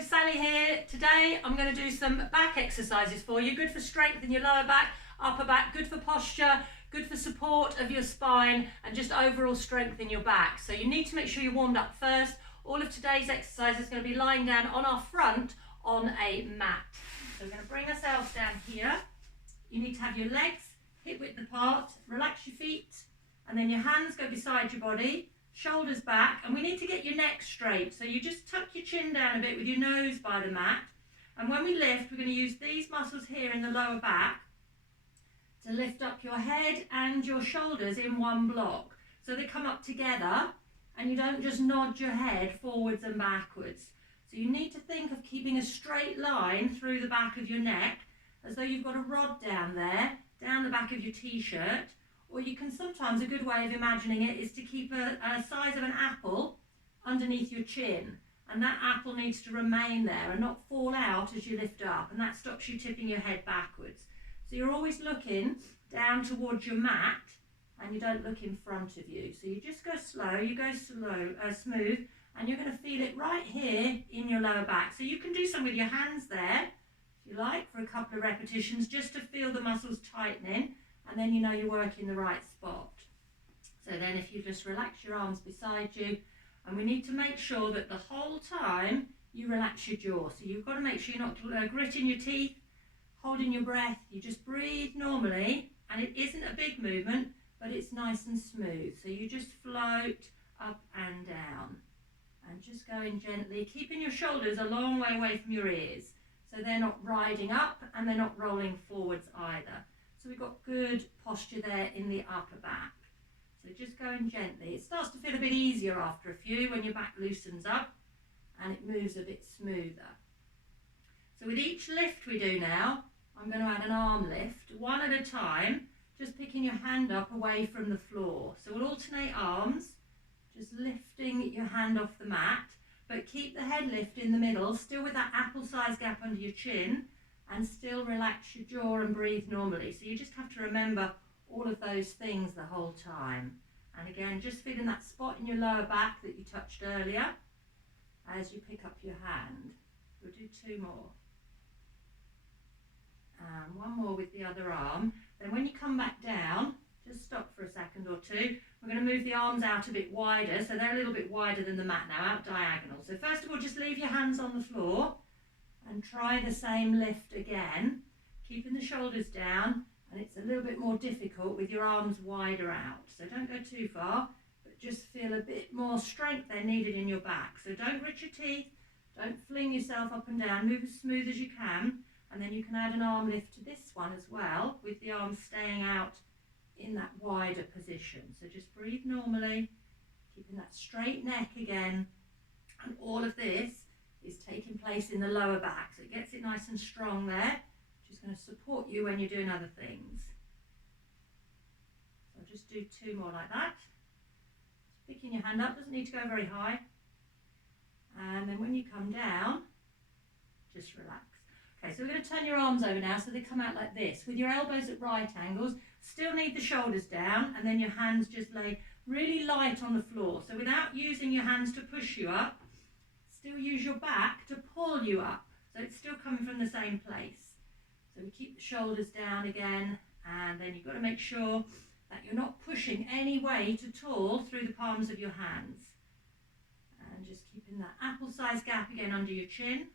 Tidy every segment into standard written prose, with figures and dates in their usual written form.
Sally here. Today I'm going to do some back exercises for you. Good for strengthening your lower back, upper back, good for posture, good for support of your spine and just overall strengthening your back. So you need to make sure you're warmed up first. All of today's exercise is going to be lying down on our front on a mat. So we're going to bring ourselves down here. You need to have your legs hip width apart, relax your feet, and then your hands go beside your body. Shoulders back, and we need to get your neck straight, so you just tuck your chin down a bit with your nose by the mat, and when we lift we're going to use these muscles here in the lower back to lift up your head and your shoulders in one block, so they come up together and you don't just nod your head forwards and backwards. So you need to think of keeping a straight line through the back of your neck as though you've got a rod down there, down the back of your t-shirt. Or you can sometimes, a good way of imagining it is to keep a size of an apple underneath your chin, and that apple needs to remain there and not fall out as you lift up, and that stops you tipping your head backwards. So you're always looking down towards your mat and you don't look in front of you. So you just go slow, you go smooth, and you're going to feel it right here in your lower back. So you can do some with your hands there, if you like, for a couple of repetitions just to feel the muscles tightening. And then you know you're working the right spot. So then if you just relax your arms beside you, and we need to make sure that the whole time you relax your jaw. So you've got to make sure you're not gritting your teeth, holding your breath. You just breathe normally, and it isn't a big movement, but it's nice and smooth. So you just float up and down, and just going gently, keeping your shoulders a long way away from your ears. So they're not riding up and they're not rolling forwards either. So we've got good posture there in the upper back. So just going gently. It starts to feel a bit easier after a few when your back loosens up and it moves a bit smoother. So with each lift we do now, I'm going to add an arm lift, one at a time, just picking your hand up away from the floor. So we'll alternate arms, just lifting your hand off the mat, but keep the head lift in the middle, still with that apple-sized gap under your chin, and still relax your jaw and breathe normally. So you just have to remember all of those things the whole time. And again, just feeling that spot in your lower back that you touched earlier as you pick up your hand. We'll do two more. And one more with the other arm. Then when you come back down, just stop for a second or two. We're going to move the arms out a bit wider, so they're a little bit wider than the mat now, out diagonal. So first of all, just leave your hands on the floor and try the same lift again, keeping the shoulders down, and it's a little bit more difficult with your arms wider out. So don't go too far, but just feel a bit more strength there needed in your back. So don't grit your teeth, don't fling yourself up and down, move as smooth as you can, and then you can add an arm lift to this one as well, with the arms staying out in that wider position. So just breathe normally, keeping that straight neck again, and all of this is taking place in the lower back, so it gets it nice and strong there, which is going to support you when you're doing other things. So I'll just do two more like that. Just picking your hand up, doesn't need to go very high, and then when you come down, just relax. Okay, so we're going to turn your arms over now so they come out like this, with your elbows at right angles. Still need the shoulders down, and then your hands just lay really light on the floor, so without using your hands to push you up, still use your back to pull you up, so it's still coming from the same place. So we keep the shoulders down again, and then you've got to make sure that you're not pushing any weight at all through the palms of your hands. And just keeping that apple-sized gap again under your chin.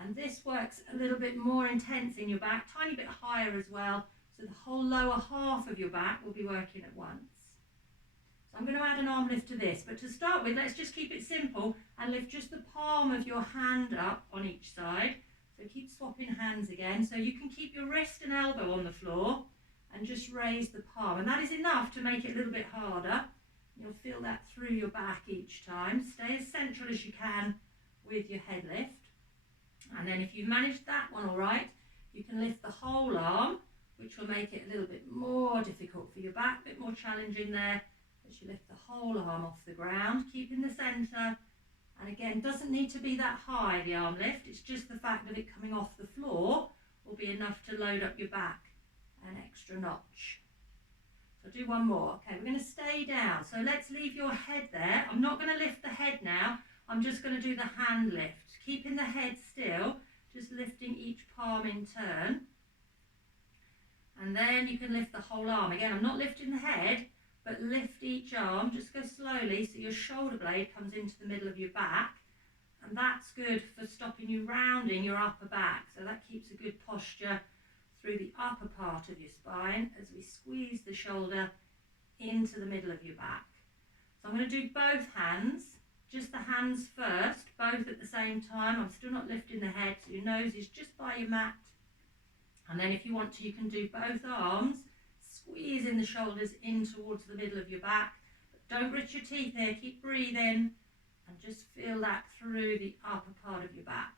And this works a little bit more intense in your back, tiny bit higher as well, so the whole lower half of your back will be working at once. So I'm going to add an arm lift to this, but to start with, let's just keep it simple and lift just the palm of your hand up on each side. So keep swapping hands again, so you can keep your wrist and elbow on the floor and just raise the palm. And that is enough to make it a little bit harder. You'll feel that through your back each time. Stay as central as you can with your head lift. And then if you've managed that one all right, you can lift the whole arm, which will make it a little bit more difficult for your back, a bit more challenging there. As you lift the whole arm off the ground, keeping the centre, and again, doesn't need to be that high, the arm lift, it's just the fact of it coming off the floor will be enough to load up your back an extra notch. So I'll do one more. Okay, we're going to stay down, so let's leave your head there. I'm not going to lift the head now, I'm just going to do the hand lift. keeping the head still, just lifting each palm in turn. And then you can lift the whole arm. Again, I'm not lifting the head, but lift each arm. Just go slowly so your shoulder blade comes into the middle of your back. And that's good for stopping you rounding your upper back. So that keeps a good posture through the upper part of your spine as we squeeze the shoulder into the middle of your back. So I'm going to do both hands, just the hands first, both at the same time. I'm still not lifting the head, so your nose is just by your mat. And then if you want to, you can do both arms, squeezing the shoulders in towards the middle of your back. But don't grit your teeth here, keep breathing and just feel that through the upper part of your back.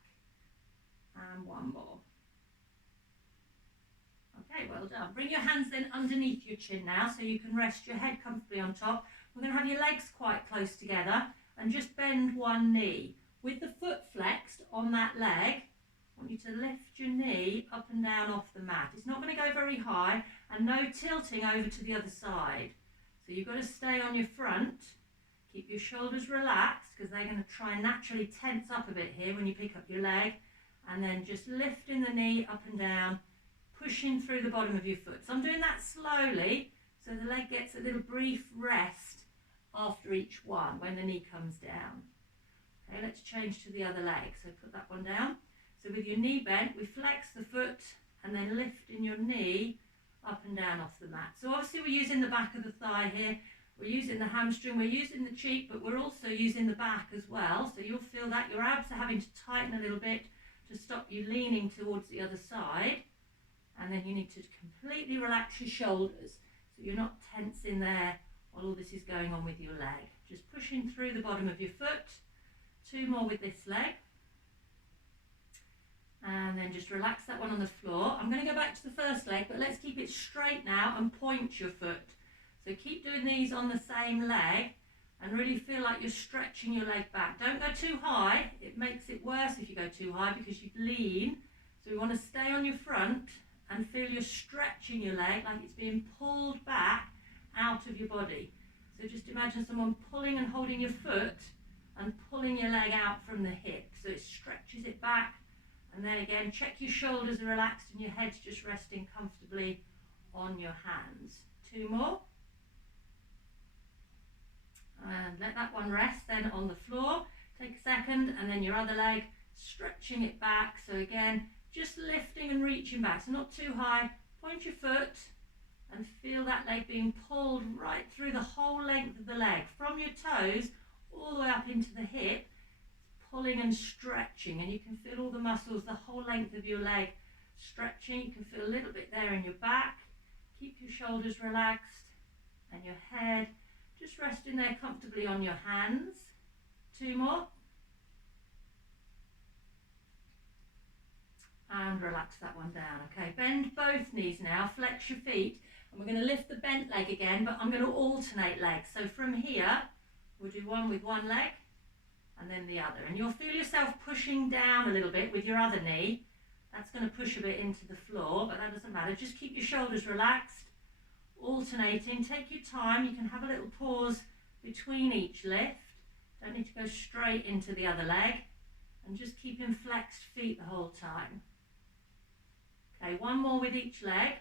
And one more. Okay, well done. Bring your hands then underneath your chin now so you can rest your head comfortably on top. We're going to have your legs quite close together and just bend one knee. With the foot flexed on that leg, I want you to lift your knee up and down off the mat. It's not going to go very high, and no tilting over to the other side. So you've got to stay on your front. Keep your shoulders relaxed because they're going to try and naturally tense up a bit here when you pick up your leg. And then just lifting the knee up and down, pushing through the bottom of your foot. So I'm doing that slowly so the leg gets a little brief rest after each one when the knee comes down. Okay, let's change to the other leg. So put that one down. So with your knee bent, we flex the foot and then lifting your knee up and down off the mat. So obviously we're using the back of the thigh here, we're using the hamstring, we're using the cheek, but we're also using the back as well. So you'll feel that your abs are having to tighten a little bit to stop you leaning towards the other side. And then you need to completely relax your shoulders so you're not tensing there while all this is going on with your leg. Just pushing through the bottom of your foot. Two more with this leg. And then just relax that one on the floor. I'm going to go back to the first leg, but let's keep it straight now and point your foot. So keep doing these on the same leg and really feel like you're stretching your leg back. Don't go too high. It makes it worse if you go too high because you lean. So we want to stay on your front and feel you're stretching your leg like it's being pulled back out of your body. So just imagine someone pulling and holding your foot and pulling your leg out from the hip. So it stretches it back. And then again, check your shoulders are relaxed and your head's just resting comfortably on your hands. Two more. And let that one rest then on the floor. Take a second and then your other leg, stretching it back. So again, just lifting and reaching back. So not too high. Point your foot and feel that leg being pulled right through the whole length of the leg. From your toes all the way up into the hip. Pulling and stretching, and you can feel all the muscles, the whole length of your leg stretching. You can feel a little bit there in your back. Keep your shoulders relaxed and your head just resting there comfortably on your hands. Two more. And relax that one down. Okay, bend both knees now, flex your feet, and we're going to lift the bent leg again, but I'm going to alternate legs. So from here, we'll do one with one leg, and then the other. And you'll feel yourself pushing down a little bit with your other knee. That's going to push a bit into the floor, but that doesn't matter. Just keep your shoulders relaxed, alternating. Take your time. You can have a little pause between each lift. Don't need to go straight into the other leg. And just keeping flexed feet the whole time. Okay, one more with each leg.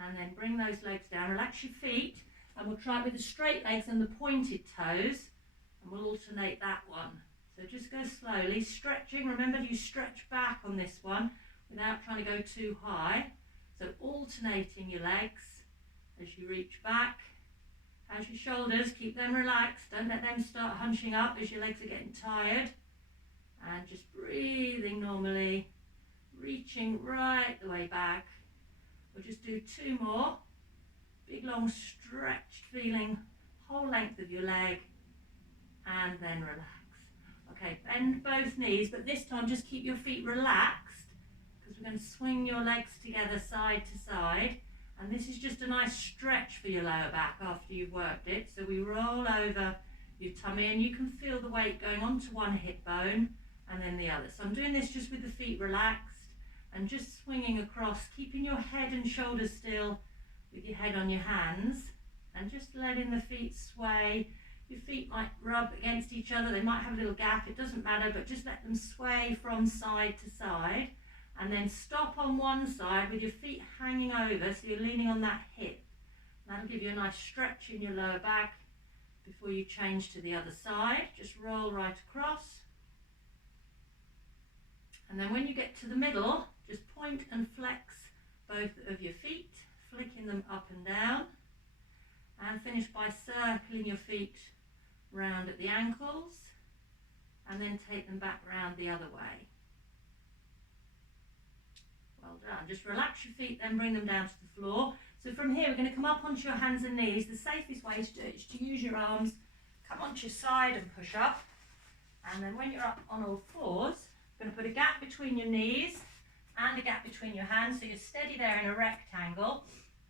And then bring those legs down. Relax your feet. And we'll try it with the straight legs and the pointed toes. And we'll alternate that one. So just go slowly, stretching. Remember, you stretch back on this one without trying to go too high. So alternating your legs as you reach back. As your shoulders, keep them relaxed. Don't let them start hunching up as your legs are getting tired. And just breathing normally, reaching right the way back. We'll just do two more. Big, long, stretched feeling, whole length of your leg. And then relax. Okay, bend both knees, but this time just keep your feet relaxed because we're going to swing your legs together side to side. And this is just a nice stretch for your lower back after you've worked it. So we roll over your tummy and you can feel the weight going onto one hip bone and then the other. So I'm doing this just with the feet relaxed and just swinging across, keeping your head and shoulders still with your head on your hands and just letting the feet sway. Your feet might rub against each other, they might have a little gap, it doesn't matter, but just let them sway from side to side. And then stop on one side with your feet hanging over, so you're leaning on that hip. That'll give you a nice stretch in your lower back before you change to the other side. Just roll right across. And then when you get to the middle, just point and flex both of your feet, flicking them up and down. And finish by circling your feet round at the ankles, and then take them back round the other way. Well done. Just relax your feet, then bring them down to the floor. So from here, we're going to come up onto your hands and knees. The safest way to do it is to use your arms, come onto your side and push up. And then when you're up on all fours, you're going to put a gap between your knees and a gap between your hands, so you're steady there in a rectangle.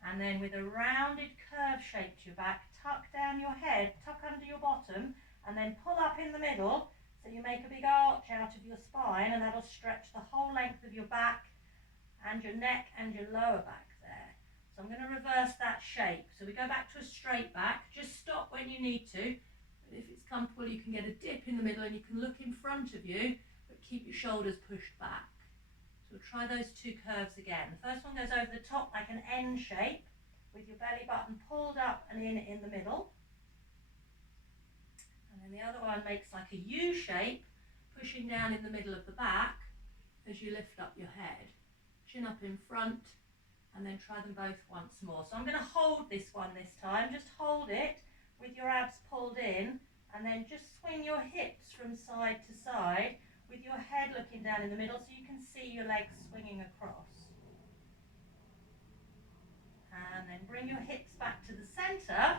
And then with a rounded curve shape to your back, tuck down your head, tuck under your bottom, and then pull up in the middle, so you make a big arch out of your spine, and that'll stretch the whole length of your back and your neck and your lower back there. So I'm going to reverse that shape. So we go back to a straight back. Just stop when you need to. But if it's comfortable, you can get a dip in the middle and you can look in front of you, but keep your shoulders pushed back. So we'll try those two curves again. The first one goes over the top like an N shape, with your belly button pulled up and in the middle. And then the other one makes like a U shape, pushing down in the middle of the back as you lift up your head. Chin up in front, and then try them both once more. So I'm going to hold this one this time. Just hold it with your abs pulled in, and then just swing your hips from side to side, with your head looking down in the middle so you can see your legs swinging across. And then bring your hips back to the centre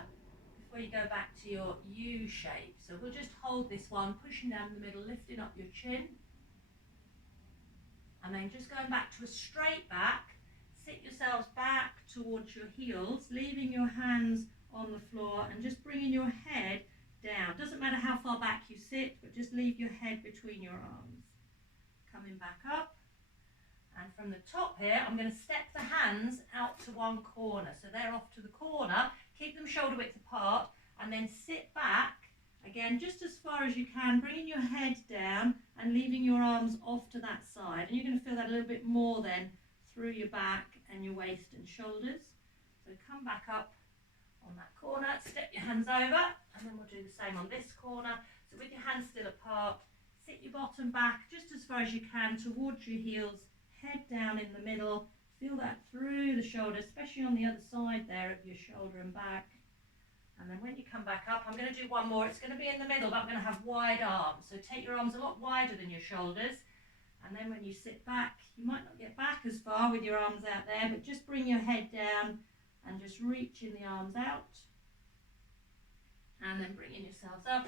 before you go back to your U shape. So we'll just hold this one, pushing down in the middle, lifting up your chin. And then just going back to a straight back, sit yourselves back towards your heels, leaving your hands on the floor and just bringing your head down. Doesn't matter how far back you sit, but just leave your head between your arms. Coming back up. And from the top here, I'm going to step the hands out to one corner. So they're off to the corner. Keep them shoulder width apart, and then sit back again just as far as you can, bringing your head down and leaving your arms off to that side. And you're going to feel that a little bit more then through your back and your waist and shoulders. So come back up on that corner, step your hands over, and then we'll do the same on this corner. So with your hands still apart, sit your bottom back just as far as you can towards your heels, head down in the middle, feel that through the shoulder, especially on the other side there of your shoulder and back. And then when you come back up, I'm going to do one more. It's going to be in the middle, but I'm going to have wide arms. So take your arms a lot wider than your shoulders. And then when you sit back, you might not get back as far with your arms out there, but just bring your head down and just reaching the arms out. And then bringing yourselves up.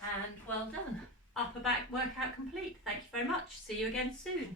And well done. Upper back workout complete. Thank you very much. See you again soon.